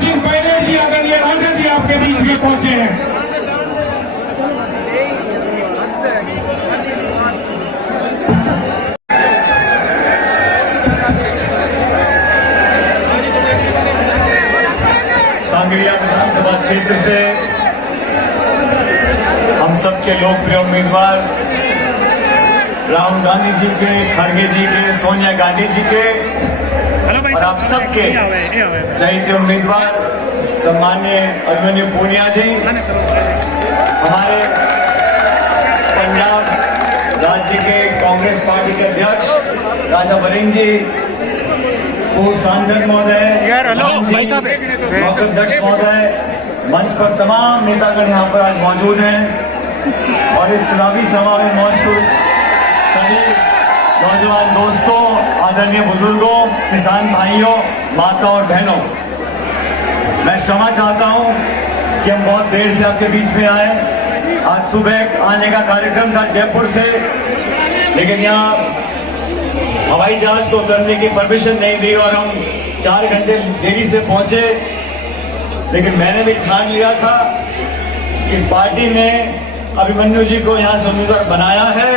सचिन पायलट जी, आदरणीय राजा जी आपके बीच में पहुंचे हैं। सांगरिया विधानसभा क्षेत्र से हम सबके लोकप्रिय उम्मीदवार राहुल गांधी जी के, खड़गे जी के, सोनिया गांधी जी के और आप सबके चहेते उम्मीदवार सम्माननीय अभिमन्यु पूनिया जी, हमारे पंजाब राज्य के कांग्रेस पार्टी के अध्यक्ष राजा वरिंग जी, पूर्व सांसद महोदय, ब्लॉक अध्यक्ष महोदय, मंच पर तमाम नेतागण यहाँ पर आज मौजूद हैं और इस चुनावी सभा में मौजूद सभी नौजवान दोस्तों, आदरणीय बुजुर्गों, किसान भाइयों, माता और बहनों, मैं क्षमा चाहता हूँ कि हम बहुत देर से आपके बीच में आए। आज सुबह आने का कार्यक्रम था जयपुर से, लेकिन यहाँ हवाई जहाज को उतरने की परमिशन नहीं दी और हम 4 घंटे देरी से पहुंचे। लेकिन मैंने भी ठान लिया था कि पार्टी ने अभिमन्यु जी को यहाँ से उम्मीदवार बनाया है,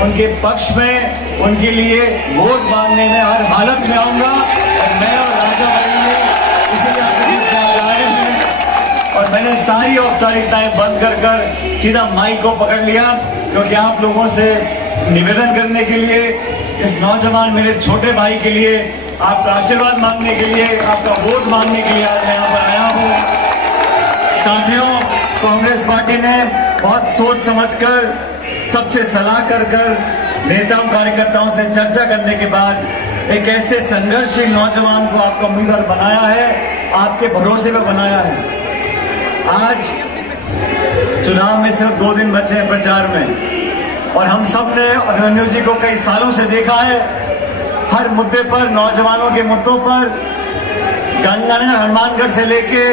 उनके पक्ष में, उनके लिए वोट मांगने में हर हालत में आऊंगा और मैं और राजा भाई इसीलिए आपके बीच में आए हैं। और मैंने सारी औपचारिकताएं बंद कर सीधा माइक को पकड़ लिया, क्योंकि आप लोगों से निवेदन करने के लिए, इस नौजवान मेरे छोटे भाई के लिए, आपका आशीर्वाद मांगने के लिए, आपका वोट मांगने के लिए आज यहाँ पर आया हूँ। साथियों, कांग्रेस पार्टी ने बहुत सोच समझकर, सबसे सलाह कर नेताओं कार्यकर्ताओं से चर्चा करने के बाद एक ऐसे संघर्षशील नौजवान को आपका उम्मीदवार बनाया है, आपके भरोसे में बनाया है। आज चुनाव में सिर्फ 2 दिन बचे हैं प्रचार में, और हम सब ने अभिमन्यु जी को कई सालों से देखा है, हर मुद्दे पर, नौजवानों के मुद्दों पर, गंगानगर हनुमानगढ़ से लेके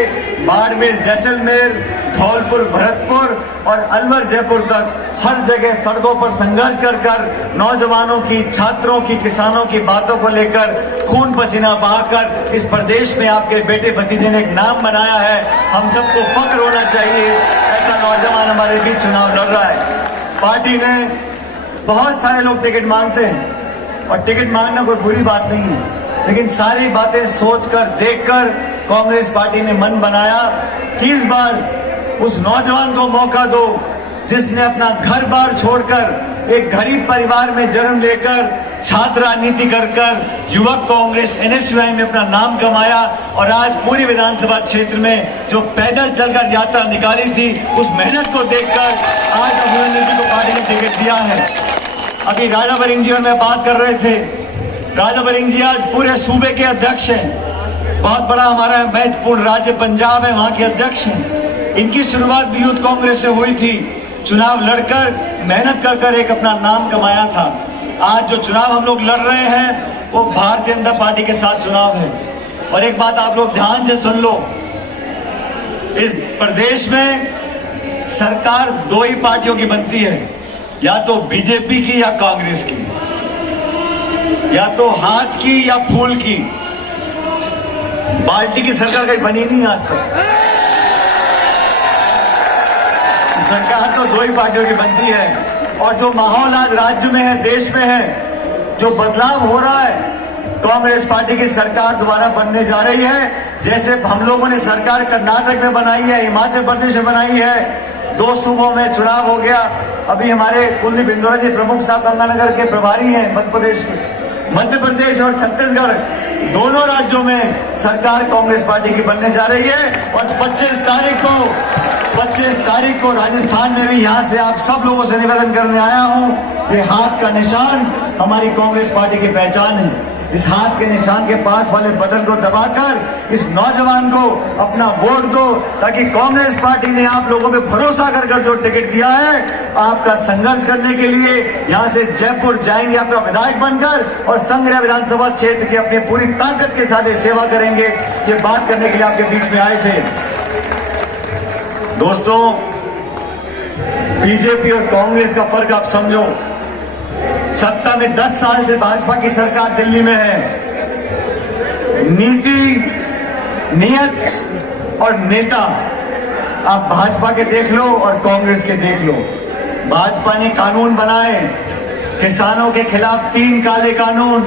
बाड़मेर, जैसलमेर, धौलपुर, भरतपुर और अलवर, जयपुर तक हर जगह सड़कों पर संघर्ष कर नौजवानों की, छात्रों की, किसानों की बातों को लेकर खून पसीना बहाकर इस प्रदेश में आपके बेटे भतीजे ने एक नाम बनाया है। हम सबको फक्र होना चाहिए, ऐसा नौजवान हमारे बीच चुनाव लड़ रहा है। पार्टी ने, बहुत सारे लोग टिकट मांगते हैं और टिकट मांगना कोई बुरी बात नहीं है, लेकिन सारी बातें सोचकर, देखकर कांग्रेस पार्टी ने मन बनाया कि इस बार उस नौजवान को मौका दो जिसने अपना घर बार छोड़कर एक गरीब परिवार में जन्म लेकर छात्र राजनीति कर युवक कांग्रेस NSUI में अपना नाम कमाया और आज पूरी विधानसभा क्षेत्र में जो पैदल चलकर यात्रा निकाली थी, उस मेहनत को देखकर आज अभिमन्यु जी को पार्टी ने टिकट दिया है। अभी राजा वरिंग जी और मैं बात कर रहे थे। राजा वरिंग जी आज पूरे सूबे के अध्यक्ष हैं, बहुत बड़ा हमारा महत्वपूर्ण राज्य पंजाब है, वहां के अध्यक्ष हैं। इनकी शुरुआत भी यूथ कांग्रेस से हुई थी, चुनाव लड़कर, मेहनत कर एक अपना नाम कमाया था। आज जो चुनाव हम लोग लड़ रहे हैं वो भारतीय जनता पार्टी के साथ चुनाव है। और एक बात आप लोग ध्यान से सुन लो, इस प्रदेश में सरकार 2 ही पार्टियों की बनती है, या तो बीजेपी की या कांग्रेस की, या तो हाथ की या फूल की। बाल्टी की सरकार कहीं बनी नहीं आज तक। सरकार तो 2 ही पार्टियों की बनती है। और जो माहौल आज राज्य में है, देश में है, जो बदलाव हो रहा है, कांग्रेस पार्टी की सरकार दोबारा बनने जा रही है। जैसे हम लोगों ने सरकार कर्नाटक में बनाई है, हिमाचल प्रदेश में बनाई है, 2 सूबों में चुनाव हो गया। अभी हमारे कुलदीप इंदौरा जी प्रमुख साहब गंगानगर के प्रभारी हैं मध्य प्रदेश के। मध्य प्रदेश और छत्तीसगढ़ दोनों राज्यों में सरकार कांग्रेस पार्टी की बनने जा रही है। और 25 तारीख को राजस्थान में भी यहाँ से आप सब लोगों से निवेदन करने आया हूँ। ये हाथ का निशान हमारी कांग्रेस पार्टी की पहचान है। इस हाथ के निशान के पास वाले बटन को दबाकर इस नौजवान को अपना वोट दो, ताकि कांग्रेस पार्टी ने आप लोगों पे भरोसा कर जो टिकट दिया है, आपका संघर्ष करने के लिए यहाँ से जयपुर जाएंगे आपका विधायक बनकर, और संग्रह विधानसभा क्षेत्र की अपनी पूरी ताकत के साथ सेवा करेंगे। ये बात करने के लिए आपके बीच में आए थे। दोस्तों, बीजेपी और कांग्रेस का फर्क आप समझो। सत्ता में 10 साल से भाजपा की सरकार दिल्ली में है, नीति नियत और नेता आप भाजपा के देख लो और कांग्रेस के देख लो। भाजपा ने कानून बनाए किसानों के खिलाफ 3 काले कानून।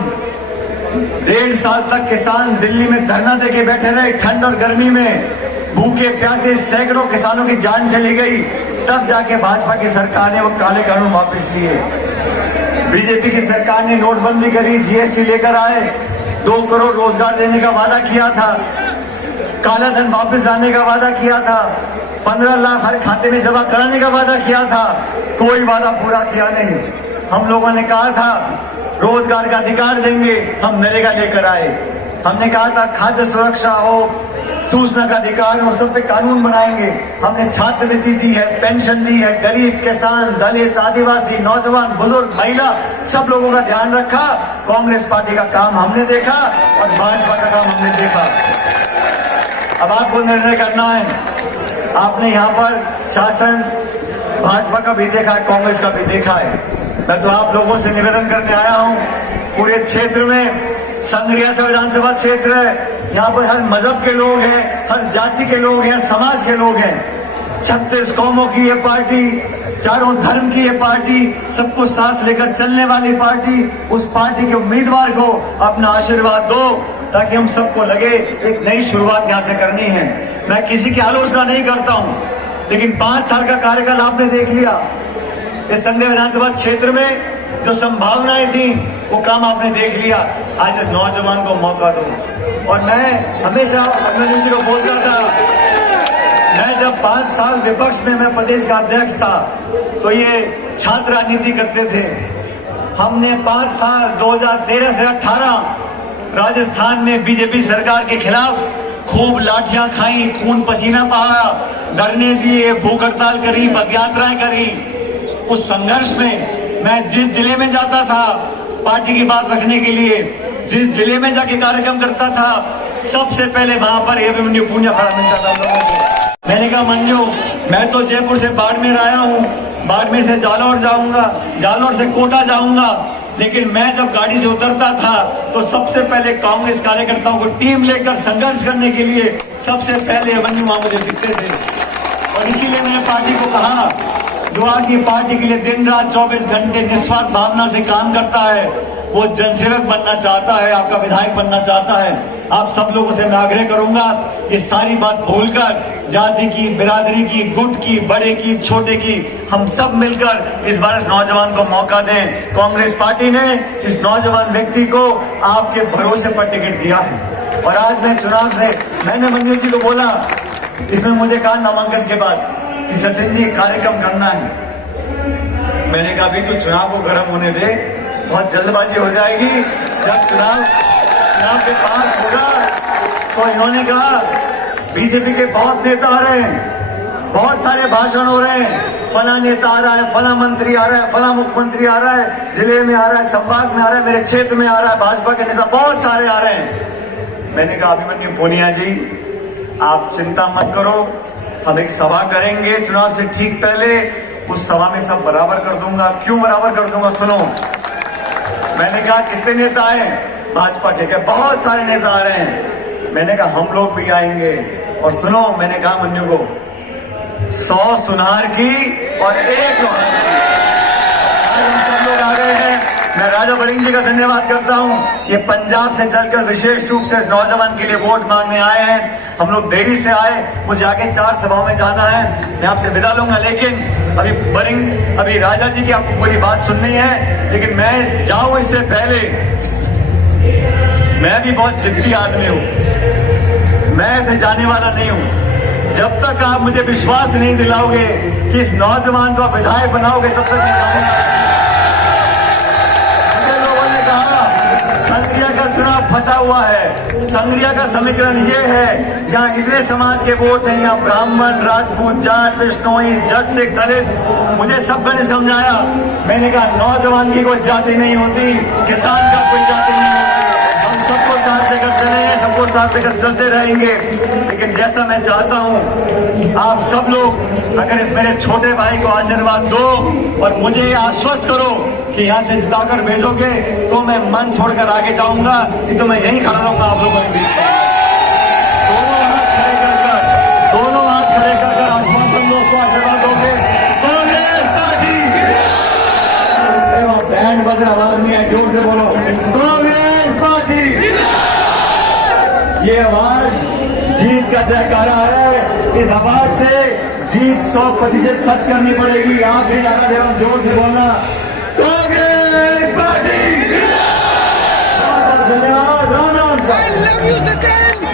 1.5 साल तक किसान दिल्ली में धरना देके बैठे रहे, ठंड और गर्मी में भूखे प्यासे सैकड़ों किसानों की जान चली गई। तब जाके भाजपा की सरकार ने वो काले कानून वापस लिए। बीजेपी की सरकार ने नोटबंदी करी, जीएसटी लेकर आए, 2 करोड़ रोजगार देने का वादा किया था, काला धन वापस लाने का वादा किया था, 15 लाख हर खाते में जमा कराने का वादा किया था। कोई वादा पूरा किया नहीं। हम लोगों ने कहा था रोजगार का अधिकार देंगे, हम नरेगा लेकर आए। हमने कहा था खाद्य सुरक्षा हो, सूचना का अधिकार हो, सब पे कानून बनाएंगे। हमने छात्रवृत्ति दी है, पेंशन दी है, गरीब, किसान, दलित, आदिवासी, नौजवान, बुजुर्ग, महिला, सब लोगों का ध्यान रखा। कांग्रेस पार्टी का काम हमने देखा और भाजपा का काम हमने देखा। अब आपको निर्णय करना है। आपने यहाँ पर शासन भाजपा का भी देखा है, कांग्रेस का भी देखा है। मैं तो आप लोगों से निवेदन करने आया हूँ, पूरे क्षेत्र में संग्रिया से विधानसभा क्षेत्र है, यहाँ पर हर मजहब के लोग हैं, हर जाति के लोग हैं, समाज के लोग हैं। 36 कौमों की ये पार्टी, चारों धर्म की ये पार्टी, सबको साथ लेकर चलने वाली पार्टी। उस पार्टी के उम्मीदवार को अपना आशीर्वाद दो ताकि हम सबको लगे एक नई शुरुआत यहाँ से करनी है। मैं किसी की आलोचना नहीं करता हूँ, लेकिन 5 साल का कार्यकाल आपने देख लिया। इस संघीय विधानसभा क्षेत्र में जो संभावनाएं थी वो काम आपने देख लिया। आज इस नौजवान को मौका दो। और मैं हमेशा अभिमन्यु जी को बोलता था, मैं जब 5 साल विपक्ष में मैं प्रदेश का अध्यक्ष था तो ये छात्र राजनीति करते थे। हमने 5 साल 2013 से 18 राजस्थान में बीजेपी सरकार के खिलाफ खूब लाठियां खाई, खून पसीना बहाया, धरने दिए, भूख हड़ताल करी, पदयात्राएं करी। उस संघर्ष में मैं जिस जिले में जाता था पार्टी की बात रखने के लिए, जिस जिले में जाके कार्यक्रम करता था, सबसे पहले वहां पर अभिमन्यु पूंजा खड़ा मिलता था लोगों को। मैंने कहा मन्यु, मैं तो जयपुर से बाड़मेर आया हूँ, बाड़मेर से जालौर जाऊंगा, जालौर से कोटा जाऊंगा, लेकिन मैं जब गाड़ी से उतरता था तो सबसे पहले कांग्रेस कार्यकर्ताओं को टीम लेकर संघर्ष करने के लिए सबसे पहले अभिमन्यु वहां मुझे दिखते थे। और इसीलिए मैंने पार्टी को कहा, जो आपकी पार्टी के लिए दिन रात 24 घंटे निस्वार्थ भावना से काम करता है, वो जनसेवक बनना चाहता है, आपका विधायक बनना चाहता है। आप सब लोगों से मैं आग्रह करूंगा कि सारी बात भूलकर जाति की, बिरादरी की, गुट की, बड़े की, छोटे की, हम सब मिलकर इस बार इस नौजवान को मौका दें। कांग्रेस पार्टी ने इस नौजवान व्यक्ति को आपके भरोसे पर टिकट दिया है। और आज मैं चुनाव से मैंने मन्यु जी को बोला, इसमें मुझे कहा नामांकन के बाद कि सचिन जी कार्यक्रम करना है। मैंने कहा अभी तो चुनाव को गर्म होने दे, बहुत जल्दबाजी हो जाएगी। जब चुनाव के पास होगा तो इन्होंने कहा बीजेपी के बहुत नेता आ रहे हैं, बहुत सारे भाषण हो रहे हैं, फला नेता आ रहा है, फला मंत्री आ रहा है, फला मुख्यमंत्री आ रहा है, जिले में आ रहा है, संभाग में आ रहा है, मेरे क्षेत्र में आ रहा है, भाजपा के नेता बहुत सारे आ रहे हैं। मैंने कहा अभिमन्यु पूनिया जी, आप चिंता मत करो, हम एक सभा करेंगे चुनाव से ठीक पहले, उस सभा में सब बराबर कर दूंगा। क्यों बराबर कर दूंगा, सुनो। मैंने कहा कितने नेता आए, भाजपा के क्या बहुत सारे नेता आ रहे हैं। मैंने कहा हम लोग भी आएंगे। और सुनो, मैंने कहा मन्यु को 100 सुनार की और 1 लोहार की। आज हम सब लोग आ गए हैं। मैं राजा बरिंग जी का धन्यवाद करता हूं, ये पंजाब से चलकर विशेष रूप से इस नौजवान के लिए वोट मांगने आए हैं। हम लोग देरी से आए, मुझे आगे 4 सभाओं में जाना है, मैं आपसे विदा लूंगा। लेकिन अभी राजा जी की आपको पूरी बात सुननी है, लेकिन मैं जाऊं इससे पहले, मैं भी बहुत जिद्दी आदमी हूं, मैं ऐसे जाने वाला नहीं हूं। जब तक आप मुझे विश्वास नहीं दिलाओगे कि इस नौजवान को विधायक बनाओगे, तब तक मैं जाऊंगा। मुझे लोगों ने कहा संग्रिया का चुनाव फंसा हुआ है। संग्रिया का समीकरण ये है, जहाँ इतने समाज के वोट हैं, यहाँ ब्राह्मण, राजपूत, जाट, बिश्नोई, जट से दलित, मुझे सबका ने समझाया। मैंने कहा नौजवान की कोई जाति नहीं होती, किसान का कोई जाति नहीं होती, हम सबको साथ लेकर चलेंगे, सबको साथ लेकर चलते रहेंगे। लेकिन जैसा मैं चाहता हूँ, आप सब लोग अगर इस मेरे छोटे भाई को आशीर्वाद दो और मुझे आश्वस्त करो कि यहाँ से जिताकर भेजोगे, तो मैं मन छोड़कर आगे जाऊंगा, तो मैं यहीं खड़ा रहूंगा आप लोगों के बीच में। से आवाज नहीं आई, जोर से बोलो, कांग्रेस पार्टी। ये आवाज जीत का जयकारा है। इस आवाज से जीत 100% सच करनी पड़ेगी। आखिरी नारा दे रहा हूं, जोर से बोलना, कांग्रेस पार्टी। बहुत बहुत धन्यवाद। Ram Ram. I love you, Sachin!